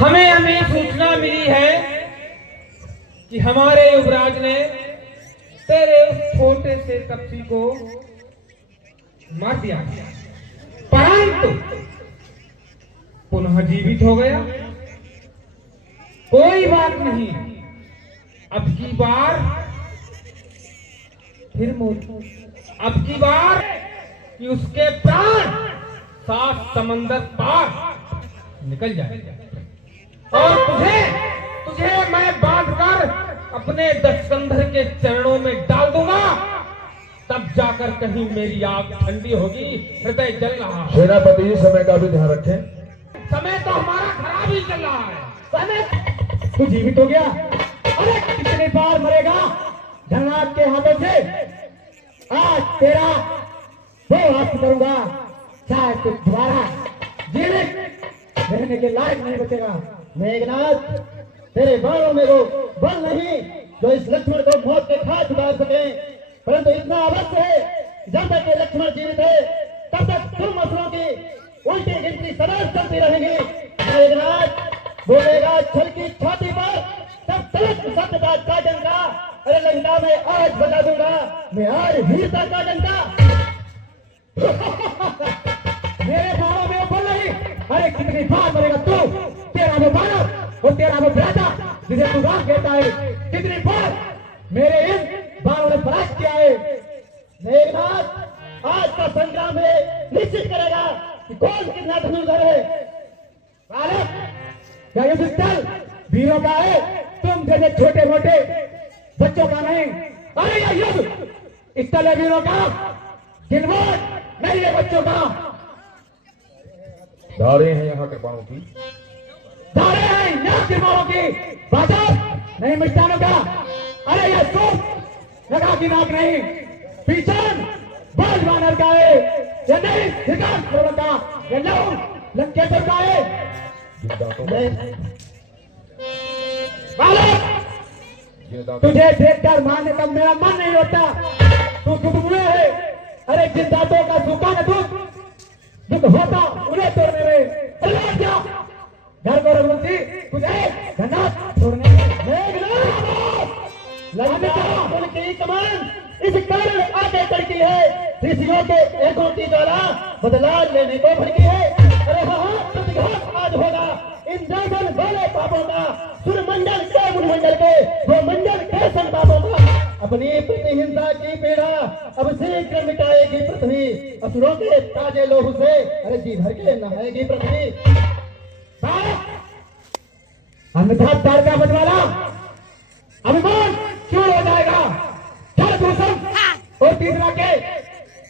हमें सूचना मिली है कि हमारे युवराज ने तेरे उस छोटे से तपसी को मार दिया, परंतु पुनः जीवित हो गया। कोई बात नहीं, अब की बार फिर अब की बार कि उसके प्राण 7 समंदर पार निकल जाए और तुझे मैं बांधकर अपने दशकंधर के चरणों में डाल दूंगा, तब जाकर कहीं मेरी आग ठंडी होगी। हृदय जल रहा है। सेनापति जी समय का भी ध्यान रखें। समय तो हमारा खराब ही चल रहा है। समय तू जीवित हो गया, अरे कितनी बार मरेगा जन्नत के हाथों से। आज तेरा वो हस्त करूंगा, चाहे तू दोबारा जीवित रहने के लायक नहीं बचेगा। मेघनाथ, तेरे बाणों में वो बल नहीं जो इस लक्ष्मण को मौत के घाट उतार सके, परंतु इतना अवश्य है, जब तक ये लक्ष्मण जीवित है तब तक तुम असुरों की उल्टी गिनती सदा चलती रहेगी। मेघनाथ बोलेगा छल की छाती पर, तब तक सत्यता का डंका, अरे लंका में आज बजा दूंगा मैं, आज वीरता का डंका। मेरे बाणों में बल नहीं, अरे कितनी बार मरेगा तू, तेरा वो मानव और तेरा वो भ्राता जिसे तू राम कहता है, कितनी बार मेरे इन बाणों ने परास्त किया है। मेघनाथ, आज का संग्राम है निश्चित करेगा कि कौन कितना धनुर्धर है। बालक, क्या युद्ध स्थल वीरों का है, तुम जैसे छोटे मोटे बच्चों का नहीं। अरे यह युद्ध स्थल है वीरों का, गिनवट नहीं है बच्चों का। धारे हैं यहाँ कृपाणों की, धारे हैं यहाँ कृपाणों की, बाजार नहीं मिष्टानों का। अरे यह सूप लगा की नाक नहीं, पीछन बाज वानर का है, यह नहीं शिकार करोड़ का, यह लहू लंकेश्वर का है। बालक, तुझे देखकर मारने का मेरा मन नहीं होता, तू दुबले है। अरे जिन दांतों का सूखा न दुख होता उन्हें तोड़ने में, अरे क्या घर को रघुवंशी तुझे घनात छोड़ने की कमान इस कारण आगे चढ़ती है, ऋषियों के एगों की द्वारा बदला लेने को भड़की है। अरे हाँ, प्रतिघात आज होगा इन दर्शन वाले पापों का, सुरमंडल के मुनमंडल के वो मंडल के सन पापों का। अपनी प्रतिहिंसा की पीड़ा अब शीघ्र मिटाएगी पृथ्वी, असुरों के ताजे लोहू से अरे जी भर के नहाएगी पृथ्वी। अन्यथा तार का बदवाला अभिमान क्यों हो जाएगा, छल दूषण और तीसरा के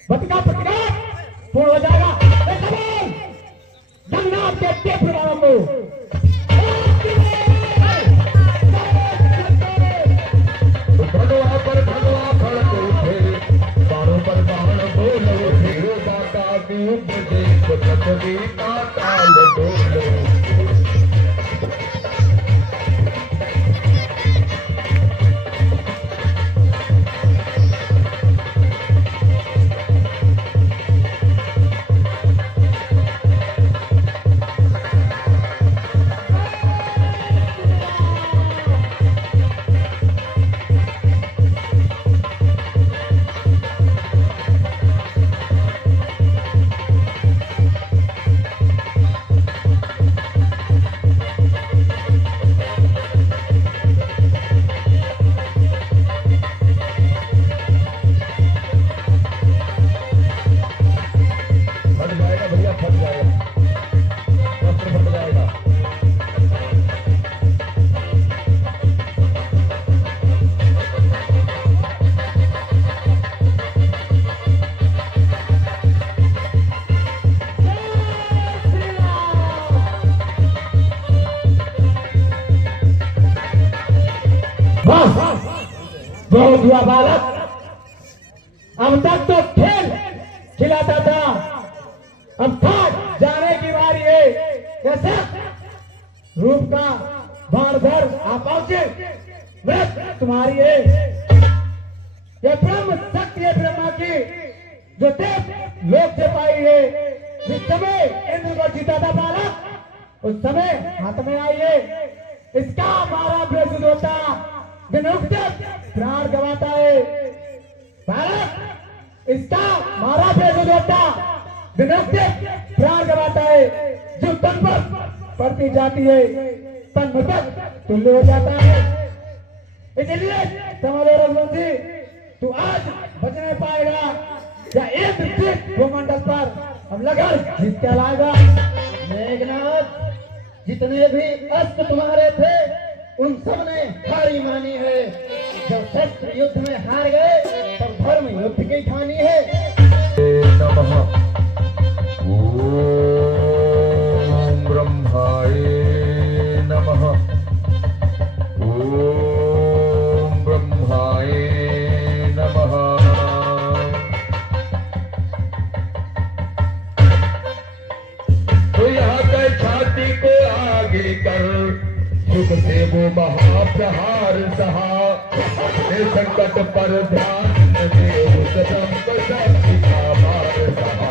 बतका प्रतिघात पूर्ण हो जाएगा। जगन्नाथ के तीव्र बाणों को भगवा पर भगवा फड़क उठे, बाणों पर बाण बोल उठे, बाता की उपदेश पृथ्वी का ताल डोलो। बहुत हुआ बालक, अब तक तो खेल खिलाता था, अब थाक जाने की बारी है। कैसे रूप का बाणधर आप पहुंचे, मृत तुम्हारी है। ये ब्रह्म शक्ति है ब्रह्मा की, जो देव लोक से पाई है। इस समय इंद्र को जीता था बालक, उस समय हाथ में आइए, इसका मारा बेसुध होता विनुक्त प्राण गवाता है। भारत इसका मारा बेसुध होता विनुक्त प्राण गवाता है। जो तन पर पड़ती जाती है तन मृतक तुल्य हो जाता है। इसलिए समझो रघुवंशी, तू आज बच नहीं पाएगा या एक भूमंडल पर हम लगन जीत के लाएगा। मेघनाथ, जितने भी अस्त्र तुम्हारे थे उन सब ने हारी मानी है। जब शस्त्र युद्ध में हार गए तब धर्म युद्ध की ठानी है। नमः ओम ब्रह्माय नमः ओम ब्रह्माय नमः। तो यहाँ का छाती को आगे कर सुख से वो महाप्रहार सहा। अपने संकट पर ध्यान दे उस शक्ति का भार सहा।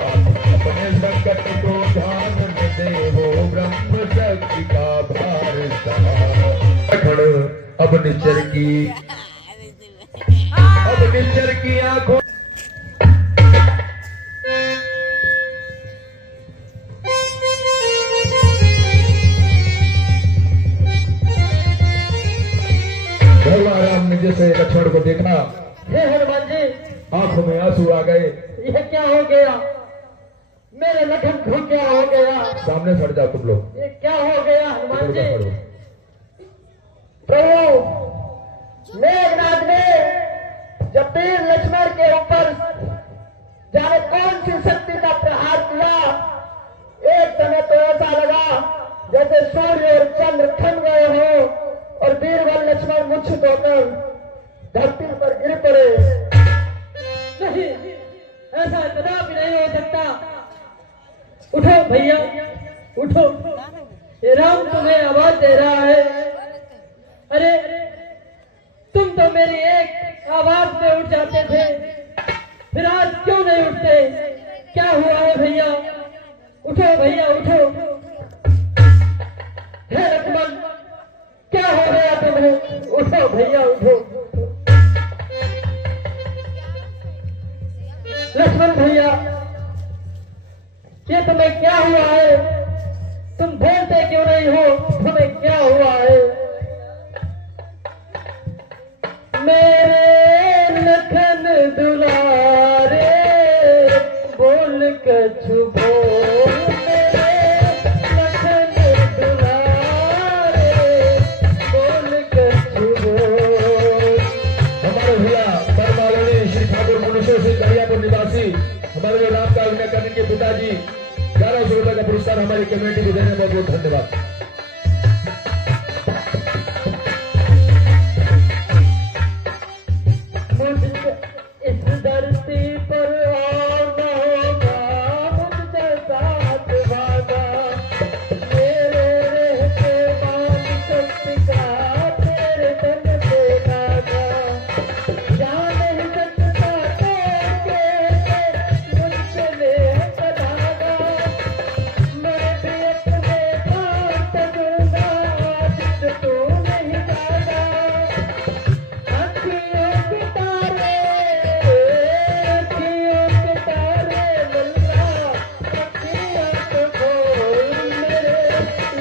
अपने संकट को ध्यान दे वो ब्रह्म शक्ति का भार सहा। अब निश्चर की आंखों राम ने जैसे लक्ष्मण को देखा, हे हनुमान जी, आंखों में आंसू आ गए। यह क्या हो गया? मेरे लखन को क्या हो गया? सामने सड़ जाओ तुम लोग। ये क्या हो गया हनुमान जी? खड़ो। प्रभु, मेघनाथ ने जब वीर लक्ष्मण के ऊपर जाने कौन सी शक्ति का प्रहार किया, एक समय तो ऐसा लगा जैसे सूर्य और चंद्र थम गए हो और वीरबल लक्ष्मण मूर्छित होकर धरती पर गिर पड़े। नहीं, ऐसा कदापि नहीं हो सकता। उठो भैया, उठो, ये राम तुम्हें आवाज दे रहा है। अरे तुम तो मेरी एक आवाज पे उठ जाते थे, फिर आज क्यों नहीं उठते? क्या हुआ है भैया? उठो भैया, उठो। हे लक्ष्मण, क्या हो गया तुम्हें? उठो भैया, उठो। लक्ष्मण भैया, ये तुम्हें क्या हुआ है? तुम बोलते क्यों नहीं हो? तुम्हें क्या हुआ है? मेरे लखन दुलारे बोल कछु बोल। मेरे लखन दुलारे बोल कछु बोल। हमारे भैया परमालनी श्री ठाकुर मनुष्य से दरियापुर निवासी हमारे जो नाम का अभिनय करने के पिताजी 1100 रुपए का पुरस्कार हमारी कम्युनिटी को देने में बहुत बहुत धन्यवाद। इस धरती पर आना होगा मुझसे साथ वादा। मेरे रहते मान शक्ति का तेरे तन पे नागा। जा नहीं सकता तोड़ के मुझसे ले सदागा। मैं भी अपने काम तकूंगा आज तू नहीं जागा। अखियों के तारे लल्ला, अखियों को खोल मेरे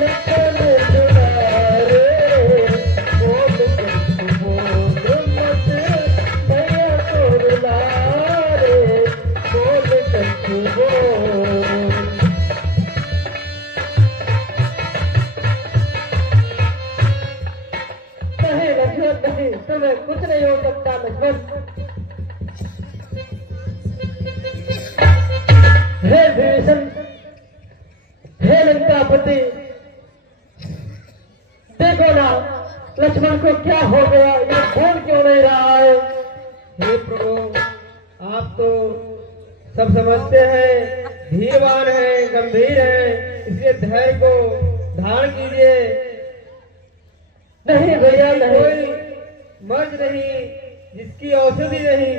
लखन दुलारे बोल कछु बोल मत भैया को रुला रे बोल कछु बोल। नहीं लक्ष्मण, नहीं, तुम्हें कुछ नहीं हो सकता लक्ष्मण। हे विभीषण, हे लंकापति, देखो ना लक्ष्मण को क्या हो गया? ये बोल क्यों नहीं रहा है? हे प्रभु, आप तो सब समझते हैं, धीरवान है, गंभीर है, इसलिए धैर्य को धारण कीजिए। नहीं भैया, नहीं, कोई मर्ज नहीं जिसकी औषधि नहीं।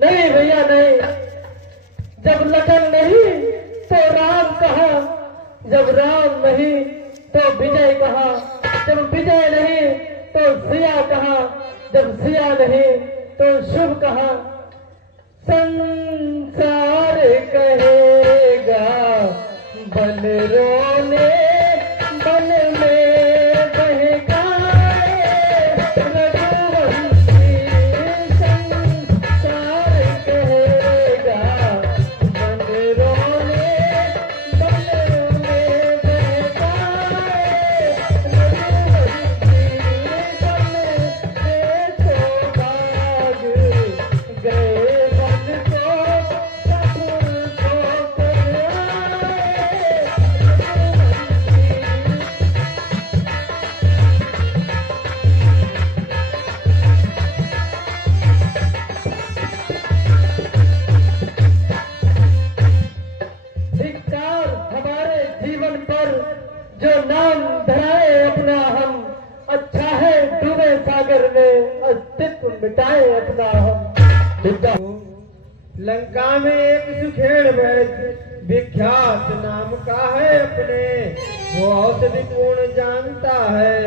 नहीं भैया, नहीं। जब लखन नहीं तो राम कहा, जब राम नहीं तो विजय कहाँ, जब विजय नहीं तो सिया कहाँ, जब सिया नहीं तो शुभ कहाँ। संसार कहेगा बन रोने बन में बहेगा रघुवंशी। संसार कहेगा बन रोने बन में बहेगा रघुवंशी। बन देखो बाग गए बन को ससुर को कर आए रघुवंशी। धिक्कार हमारे जीवन पर जो नाम धराए अपना हम। अच्छा है डूबे सागर में अस्तित्व मिटाए अपना हम। लंका में एक सुखेड़ वैद्य विख्यात नाम का है अपने, वो औषधि गुण जानता है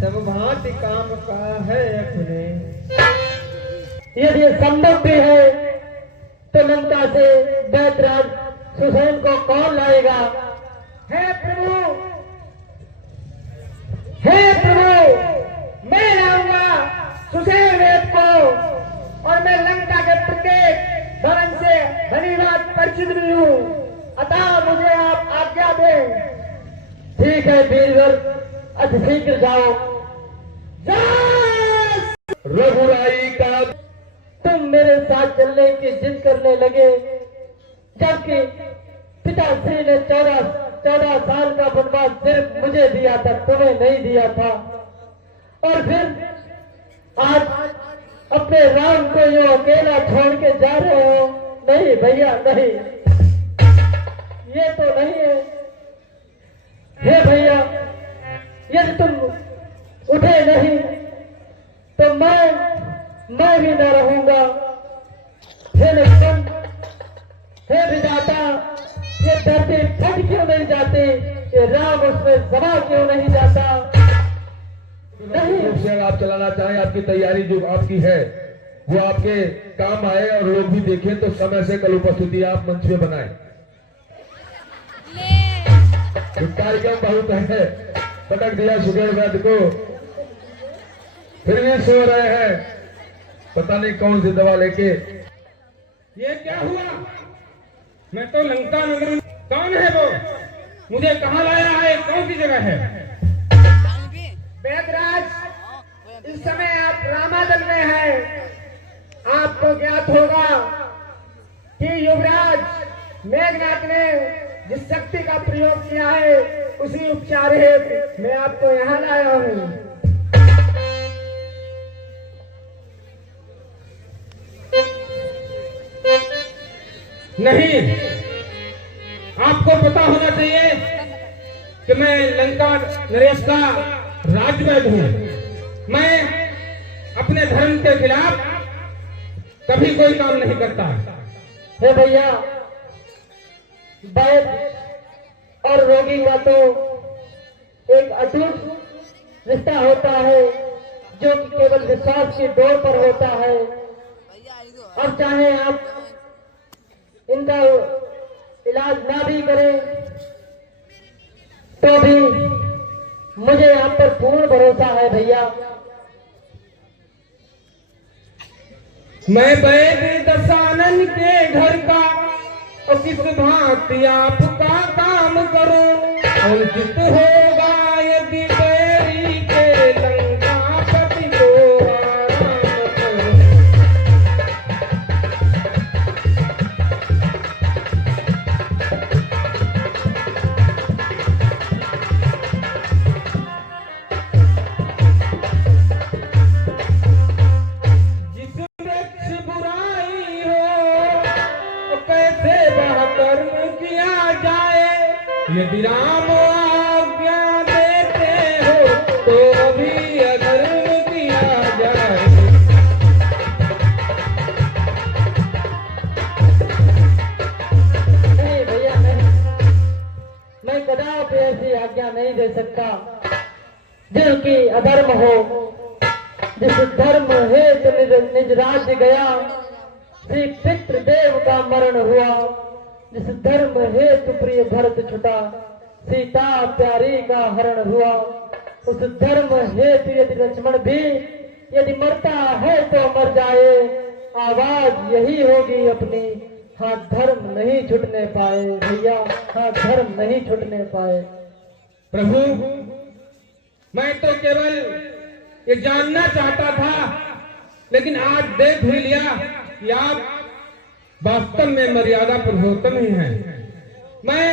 सब भांति काम का है अपने। यदि ये संभव भी है तो लंका से दैत्यराज सुसैन को कौन लाएगा? हे प्रभु, हे प्रभु, मैं लाऊंगा सुसैन वेद को और मैं लंका के प्रत्येक भवन से धन्यवाद परिचित भी हूँ, अतः मुझे आप आज्ञा दें। ठीक है वीरवर, अति शीघ्र जाओ। रघुराई का तुम मेरे साथ चलने की जिद करने लगे, जबकि पिताश्री ने 14 साल का वनवास सिर्फ मुझे दिया था, तुम्हें नहीं दिया था। और फिर आज अपने राम को यो अकेला छोड़ के जा रहे हो। नहीं भैया नहीं, ये तो नहीं है। हे भैया, यदि तुम उठे नहीं तो मैं भी न रहूंगा। हे लक्ष्मण, हे विधाता, ये धरती फट क्यों नहीं जाती? ये राम उसमें समा क्यों नहीं जाता? नहीं, रूप से आप चलाना चाहें, आपकी तैयारी जो आपकी है वो आपके काम आए और लोग भी देखें, तो समय से कल उपस्थिति आप मंच में बनाएं। कार्यक्रम बहुत है, पटक दिया सुखेड़ वैद्य को, फिर भी सो रहे हैं, पता नहीं कौन सी दवा लेके। ये क्या हुआ? मैं तो लंका नगर में, कौन है वो? मुझे कहाँ लाया है? कौन सी जगह है? वेदराज, इस समय आप रामादल में हैं। आपको ज्ञात होगा कि युवराज मेघनाथ ने जिस शक्ति का प्रयोग किया है उसी उपचार हेतु मैं आपको यहाँ लाया हूँ। नहीं, आपको पता होना चाहिए कि मैं लंका नरेश का राजवैद हूँ। मैं अपने धर्म के खिलाफ कभी कोई काम नहीं करता। हे भैया, वैद्य और रोगी का तो एक अटूट रिश्ता होता है जो कि केवल विश्वास की डोर पर होता है। अब चाहे आप इनका इलाज ना भी करें तो भी मुझे आप पर पूर्ण भरोसा है भैया। मैं वैद्य दशानन के घर का और किस भांति आपका काम करूं? अनुचित होगा यदि बैरी के लंकापति को आराम करूं। जिस वृक्ष बुराई हो कैसे वह कर्म किया जाए? यदि राम आज्ञा दया नहीं दे सकता। जिनकी अधर्म हो, जिस धर्म हेतु निज राज्य गया, श्री पितृ देव का मरण हुआ। जिस धर्म हेतु प्रिय भरत छुटा, सीता प्यारी का हरण हुआ। उस धर्म हेतु यदि लक्ष्मण भी यदि मरता है तो मर जाए, आवाज यही होगी अपनी, हाँ धर्म नहीं छुटने पाए भैया, हाँ धर्म नहीं छुटने पाए। प्रभु, मैं तो केवल ये जानना चाहता था, लेकिन आज देख भी लिया कि आप वास्तव में मर्यादा पुरुषोत्तम ही हैं। मैं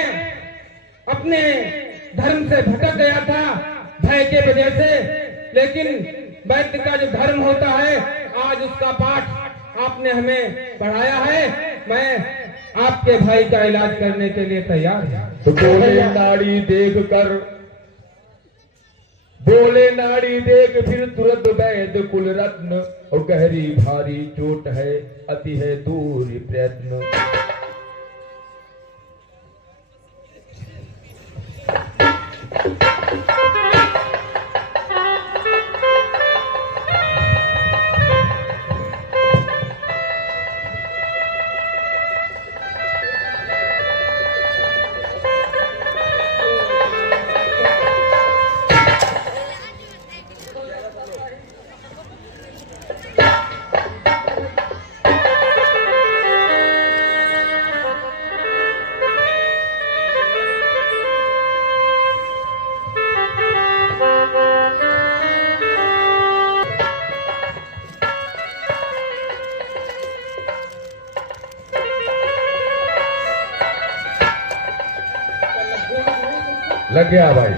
अपने धर्म से भटक गया था भय के वजह से, लेकिन वैद्य का जो धर्म होता है, आज उसका पाठ आपने हमें पढ़ाया है। मैं आपके भाई का इलाज करने के लिए तैयार हूँ। तो बोले नाड़ी देख फिर तुरंत वैद्य कुल रत्न, और गहरी भारी चोट है अति है दूर प्रयत्न। लग गया भाई।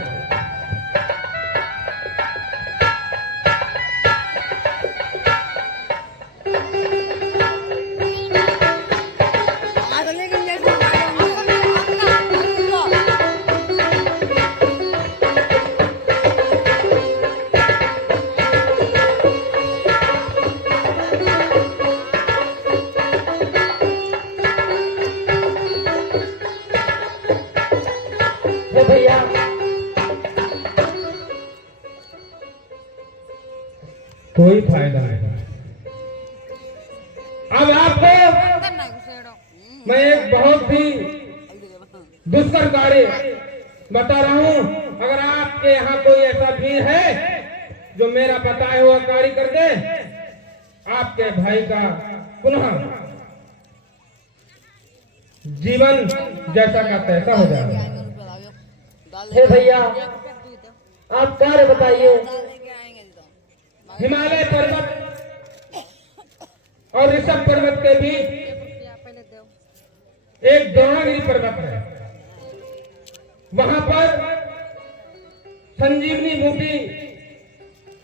भैया कोई फायदा नहीं। अब आपको मैं एक बहुत ही दुष्कर कार्य बता रहा हूँ। अगर आपके यहाँ कोई ऐसा वीर है जो मेरा बताया हुआ कार्य कर दे, आपके भाई का पुनः जीवन जैसा का तैसा हो जाएगा। हे भैया, आप कार्य बताइए। हिमालय पर्वत और ऋषभ पर्वत के बीच एक द्रोणागिरी पर्वत है। वहां पर संजीवनी बूटी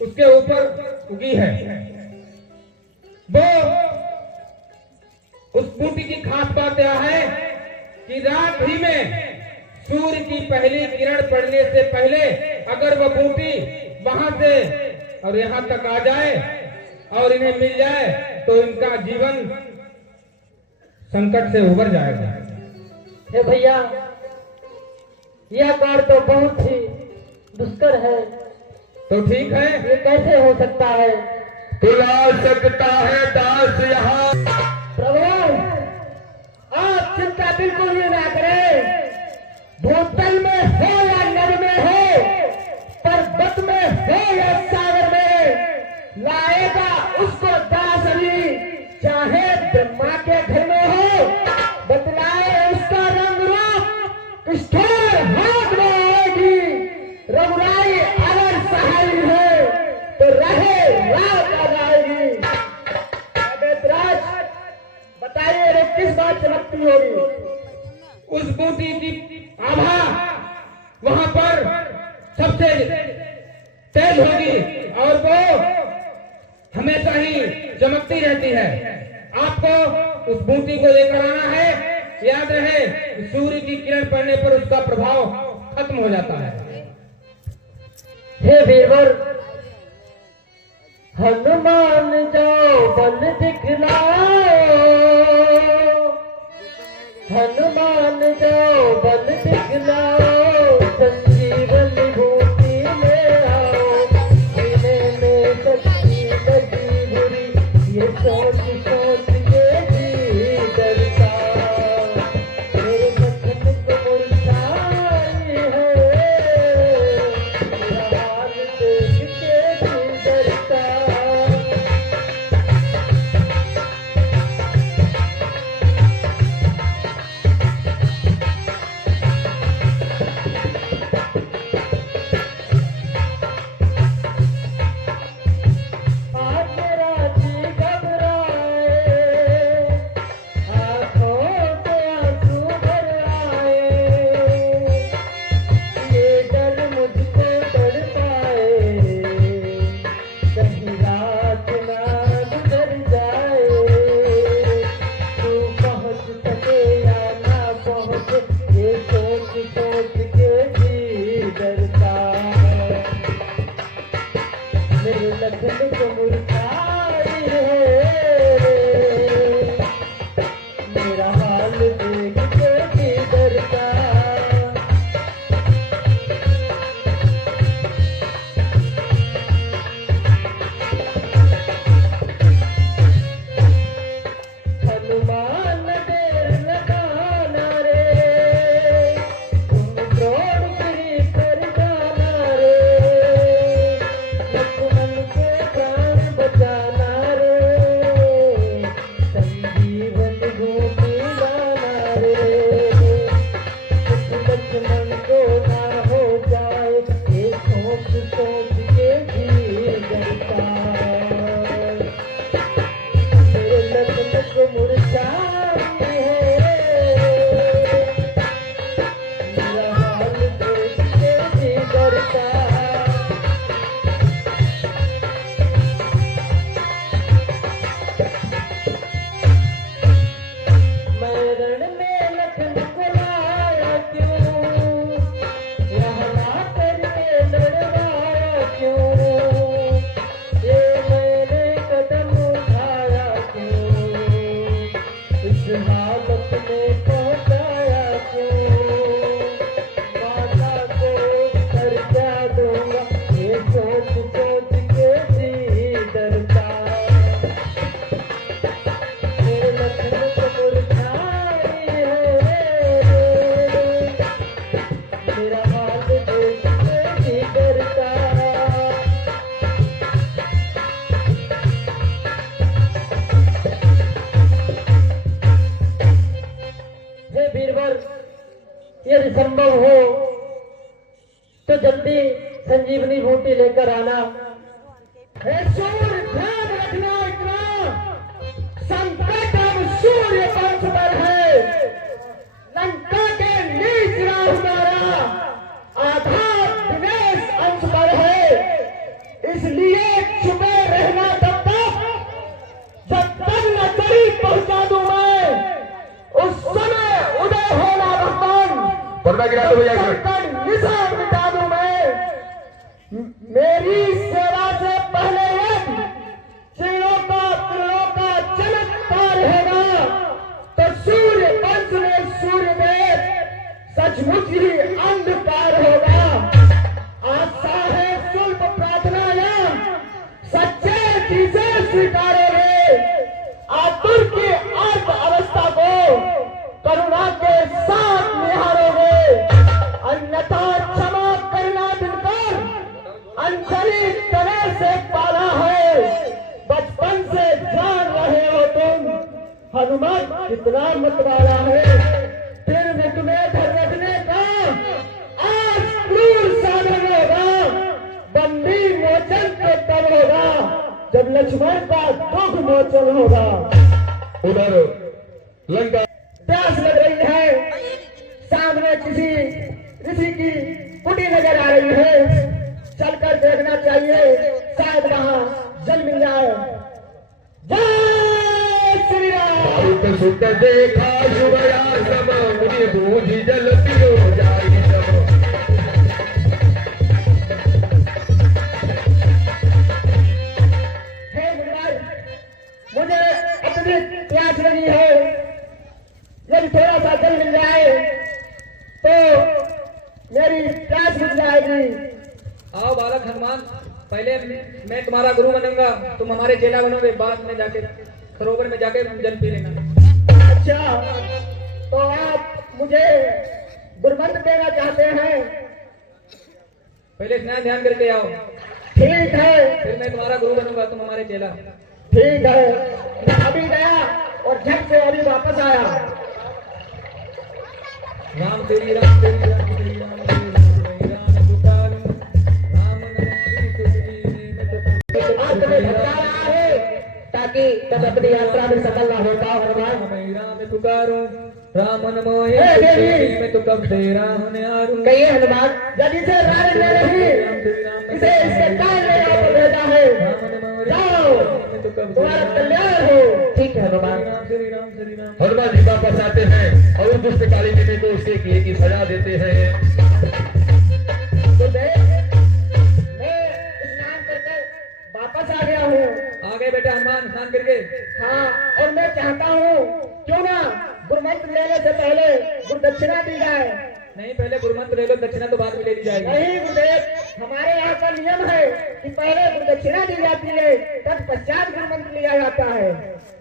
उसके ऊपर उगी है। वो उस बूटी की खास बात यह है कि रात ही में सूर्य की पहली किरण पड़ने से पहले अगर वह बूटी वहां से और यहाँ तक आ जाए और इन्हें मिल जाए तो इनका जीवन संकट से उबर जाएगा। हे भैया, यह कार्य तो बहुत ही दुष्कर है। तो ठीक है, ये कैसे हो सकता है? तुला सकता है दास यहाँ। प्रभु, आप चिंता बिल्कुल ही ना करें। भूतल में हो या नदी में हो, पर्वत में हो या सागर में, लाएगा उसको दास अली, चाहे ब्रह्मा के घर में हो। बतलाए उसका रंग रूप, किशोर हाथ में आएगी। रघुराई अगर सहाय है तो रहे रात आ जाएगी। बताइए रे, किस बात चमकती होगी? उस बूटी की आभा वहां पर सबसे तेज होगी और वो हमेशा ही चमकती रहती है। आपको उस बूटी को लेकर आना है। याद रहे, सूर्य की किरण पड़ने पर उसका प्रभाव खत्म हो जाता है। हे वीरवर, हनुमान जाओ बल दिखलाओ, हनुमान जाओ बल दिखलाओ, संजीवन करता। मैं रण में लखन को लाया क्यों, यहाँ करके लड़वाया क्यों, ये मैंने कदम उठाया क्यों, इस हालत में पहुंचाया क्यों, माता को कर क्या दूंगा, ये सोच सोच के जी डरता। मेरे लखन को मुरझाई है, मेरा हाल देख के जी डरता। हे बीरबल, यदि संभव हो तो जल्दी संजीवनी बूटी लेकर आना। हे सूर्य, ध्यान रखना इतना, संकट अब सूर्य पंथ पर है, लंका के नीच राहुदारा आघात दिनेश अंश पर है, इसलिए छुपे रहना तब तक जब तक न करी पहुंचा दूं मैं, उस समय उदय होना भगवान, पर्दा गिरा दो भैया। संकट निशान मिटा दूं मैं। मेरी सेवा से पहले एक त्रिलों का चमत्कार होगा, तो सूर्य वंश में सूर्य देव सचमुच ही अंधकार होगा। आशा है सुल्प प्रार्थना या सच्चे चीजें स्वीकारोगे, आतुर की अर्थ अवस्था को करुणा के साथ निहारोगे, अन्यथा क्षमा करना दिनकर अंजलि तने से पाला है, बचपन से जान रहे हो तुम हनुमान कितना मतवाला है, फिर भी तुम्हें धरने का आज क्रूर साधन होगा, बंदी मोचन तो तब होगा जब लक्ष्मण का दुख मोचन होगा। उधर लंका प्यास लग रही है, सामने किसी ऋषि की कुटी नजर आ रही है, चलकर देखना चाहिए, शायद वहां जल मिल जाए। जय श्री राम। सुत देखा शुभया सम, मुझे बूझी जल पियो जाई सम। हे गुरुराज, मुझे अत्यधिक प्यास लगी है, यदि थोड़ा सा जल मिल जाए तो मेरी प्यास मिल जाएगी। आओ बालक हनुमान, पहले मैं तुम्हारा गुरु बनूंगा, तुम हमारे चेला बनोगे, बाद में जाके सरोवर में जाके जल पी लेना। अच्छा, तो आप मुझे गुरमंत्र देना चाहते हैं? पहले स्नान ध्यान करके आओ, ठीक है, फिर मैं तुम्हारा गुरु बनूंगा, तुम हमारे चेला। ठीक है। मैं अभी गया और झट से अभी वापस आया। राम तेरी राम तेरी राम तेरी राम तेरी राम पुकारो, राम नमो तेरी अंत में भटका रहा है ताकि तब अपनी यात्रा में सफल न हो पाओ हनुमान। राम पुकारो, राम नमो हे देवी। मैं तो कब से राम ने आरू। कहिए हनुमान, यदि इसे राज में नहीं, इसे इसके काल में यहाँ पर भेजा है, जाओ, तुम्हारा कल्याण हो। ठीक है हनुमान। श्री राम श्री राम। हनुमान जी वापस आते हैं और उस दुष्ट कालिंदी को उसके किए की सजा देते हैं। गुरुदेव, मैं स्नान करके वापस आ गया हूँ। आ गए बेटा हनुमान स्नान करके। हाँ, और मैं चाहता हूँ क्यों ना गुरुमंत्र लेने से पहले गुरु दक्षिणा दी जाए। नहीं, पहले गुरुमंत्र ले लो, दक्षिणा तो बाद में ले ली जाएगी। नहीं गुरुदेव, हमारे यहाँ का नियम है कि पहले गुरु दक्षिणा दी जाती है, तत्पश्चात गुरुमंत्र लिया जाता है।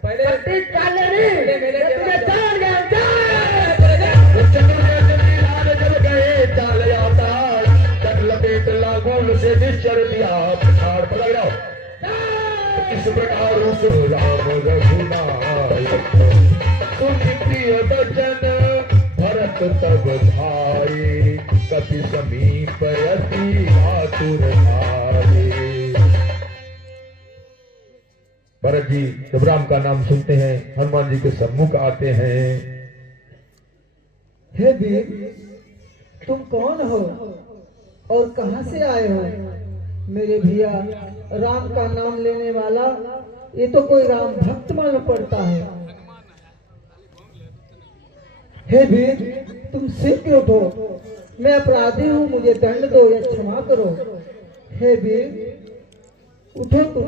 पहले प्रतीक काल नहीं, मैं तुझे जान गया। चतुर्वेद जब गए चाल आता, तक लपेट लागू से निश्चर दिया पठार पर लग जाओ। इस प्रकार उस राम रघुनायक सुनि प्रिय बचन भरत तब भाई, कपि समीप अति आतुर भाई। भरत जी जब राम का नाम सुनते हैं, हनुमान जी के सम्मुख आते हैं। हे वीर, तुम कौन हो और कहां से आए हो? मेरे भैया, राम का नाम लेने वाला ये तो कोई राम भक्त मालूम पड़ता है। हे वीर, तुम सिर क्यों उठो? मैं अपराधी हूँ, मुझे दंड दो या क्षमा करो। हे वीर, उठो तुम।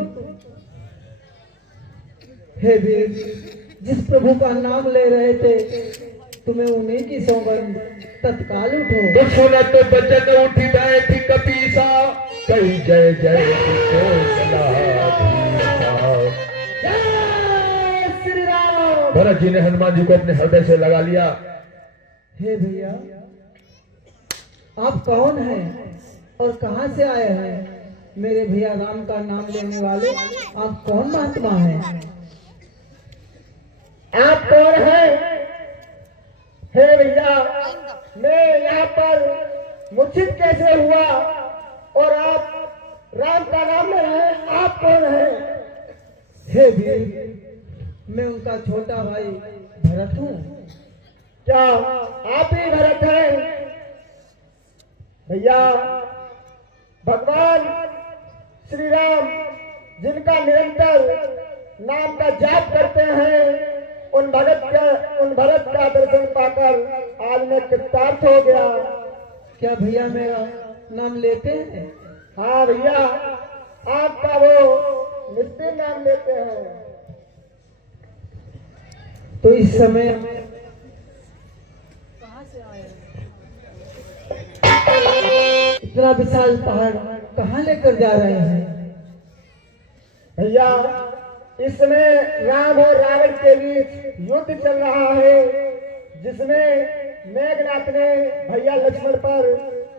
हे वीर, जिस प्रभु का नाम ले रहे थे तुम्हें उन्हीं की सौगंध, तत्काल उठो। सुनत बचन उठी बैठी कपीसा, कही जय जय जय श्री राम। भरत जी ने हनुमान जी को अपने हृदय से लगा लिया। हे भैया, आप कौन हैं और कहां से आए हैं? मेरे भैया राम का नाम लेने वाले आप कौन महात्मा हैं? आप कौन हैं? हे भैया, मैं यहाँ पर मूर्छित कैसे हुआ और आप राम का नाम ले रहे हैं? आप कौन हैं? हे वीर, मैं उनका छोटा भाई भरत हूँ। क्या आप ही भरत हैं? भैया, भगवान श्री राम जिनका निरंतर नाम का जाप करते हैं, उन भरत का दर्शन पाकर आज मैं कृतार्थ हो गया। क्या भैया मेरा नाम लेते हैं? हाँ भैया, आपका वो नित्य नाम लेते हैं। तो इस समय इतना विशाल पहाड़ कहाँ लेकर जा रहे हैं? भैया, इस समय राम और रावण के बीच युद्ध चल रहा है, जिसमें मेघनाथ ने भैया लक्ष्मण पर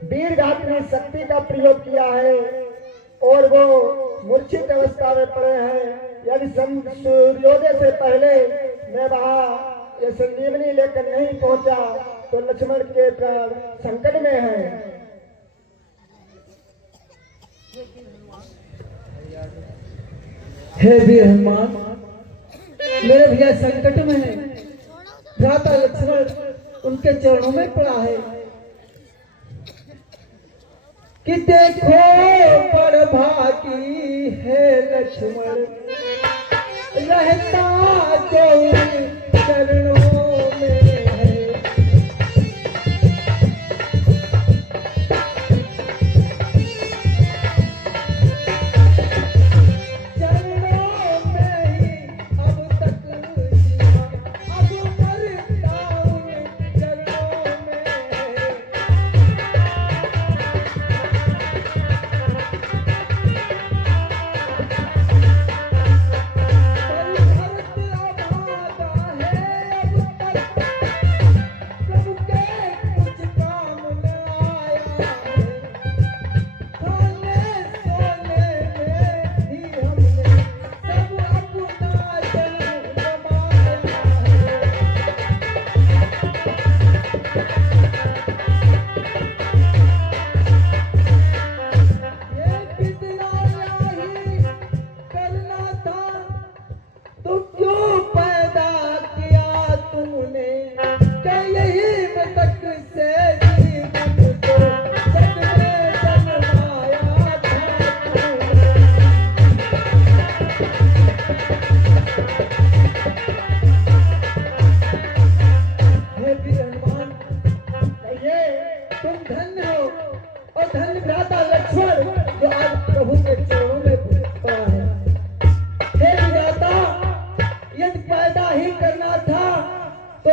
वीरघातनी शक्ति का प्रयोग किया है और वो मूर्छित अवस्था में पड़े हैं। यदि सूर्योदय से पहले मैं वहां ये संजीवनी लेकर नहीं पहुंचा तो लक्ष्मण के प्राण संकट में हैं। हे वीर हनुमान, मेरे भैया संकट में है। भ्राता लक्ष्मण उनके चरणों में पड़ा है कि देखो बड़ भागी है लक्ष्मण, रहता जो चरणों में है।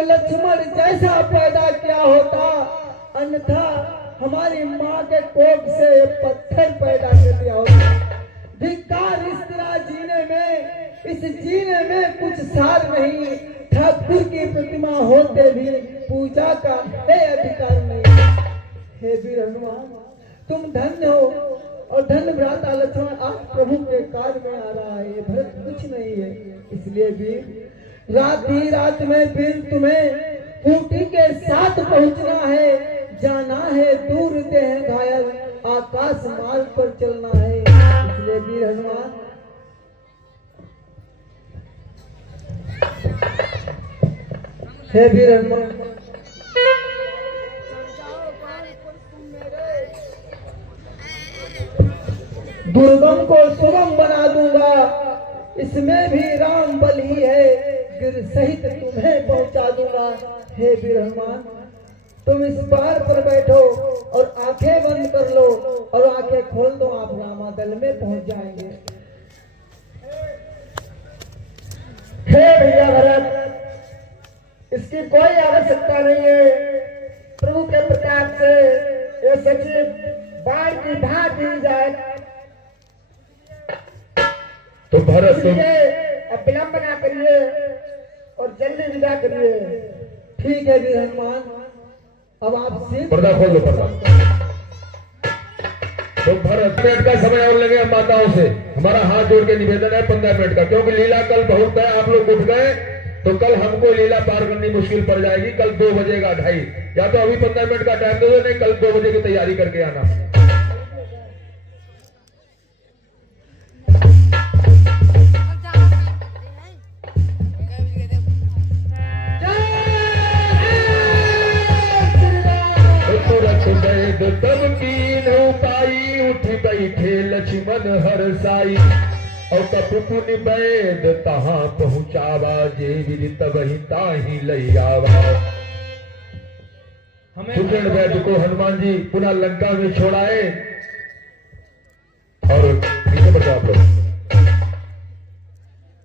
लक्ष्मण जैसा पैदा किया होता, अन्यथा हमारी माँ के कोख से पत्थर पैदा कर दिया होता। धिक्कार इस तरह जीने में, इस जीने में कुछ सार नहीं। ठाकुर की प्रतिमा होते भी पूजा का है अधिकार नहीं। हे वीर हनुमान, तुम धन्य हो और धन्य भ्राता लक्ष्मण आज प्रभु के कार्य में आ रहा है। भरत कुछ नहीं है, इसलिए वीर रात ही रात में फिर तुम्हें खूंटी के साथ पहुंचना है, जाना है दूर देह घायल, आकाश मार्ग पर चलना है। इसलिए वीर हनुमान हे वीर हनुमान दुर्गम को सुगम बना दूंगा, इसमें भी राम बल ही है, गिर सहित तुम्हें पहुंचा दूंगा। हे वीर हनुमान, तुम इस बार पर बैठो और आंखें बंद कर लो, और आंखें खोल दो, आप रामादल में पहुंच जाएंगे। हे भैया भरत, इसकी कोई आवश्यकता नहीं है। प्रभु के प्रताप से ये सचिव बाढ़ की भांति जाए। तो भरत तुम अब विलंब ना करिए और जल्दी विदा करिए। ठीक है वीर हनुमान, अब आप सीख पर्दा खोल दो, पर्दा। तो भरत, मिनट का समय और लगे माताओं से हमारा हाथ जोड़ के निवेदन है 15 मिनट का, क्योंकि लीला कल बहुत है। आप लोग उठ गए तो कल हमको लीला पार करनी मुश्किल पड़ जाएगी। कल 2 बजेगा 2:30, या तो अभी 15 मिनट का टाइम दे दो, नहीं कल 2 बजे की तैयारी करके आना। तब कीन उपाई उठ बैठे लक्ष्मण हर साई, और तपुन बैद तहां पहुंचावा, जे विधि तबहि ताहि लई आवा। सुदृढ़ वैद्य को हनुमान जी पुनः लंका में छोड़ाए, और नीचे बढ़ जाओ आप लोग।